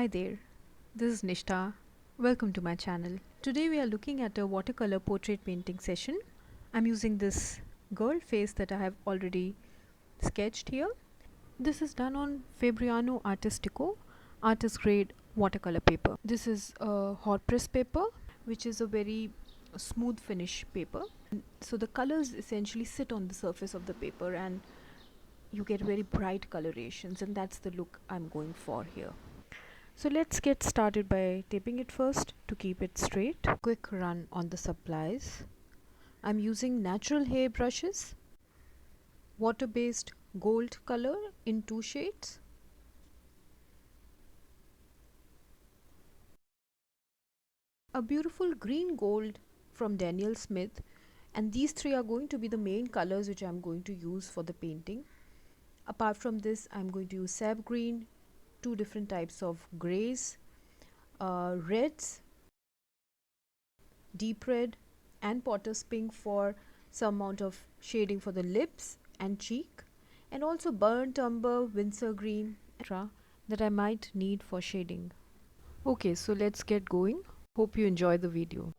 Hi there, this is Nishta. Welcome to my channel. Today we are looking at a watercolor portrait painting session. I'm using this girl face that I have already sketched here. This is done on Fabriano Artistico artist grade watercolor paper. This is a hot press paper, which is a very smooth finish paper. So the colors essentially sit on the surface of the paper and you get very bright colorations, and that's the look I'm going for here. So let's get started by taping it first to keep it straight. Quick run on the supplies. I'm using natural hair brushes, water based gold color in 2 shades, a beautiful green gold from Daniel Smith, and these 3 are going to be the main colors which I'm going to use for the painting. Apart from this, I'm going to use sap green, 2 different types of grays, reds, deep red, and potter's pink for some amount of shading for the lips and cheek, and also burnt umber, Winsor green, etc. that I might need for shading. Okay, so let's get going. Hope you enjoy the video.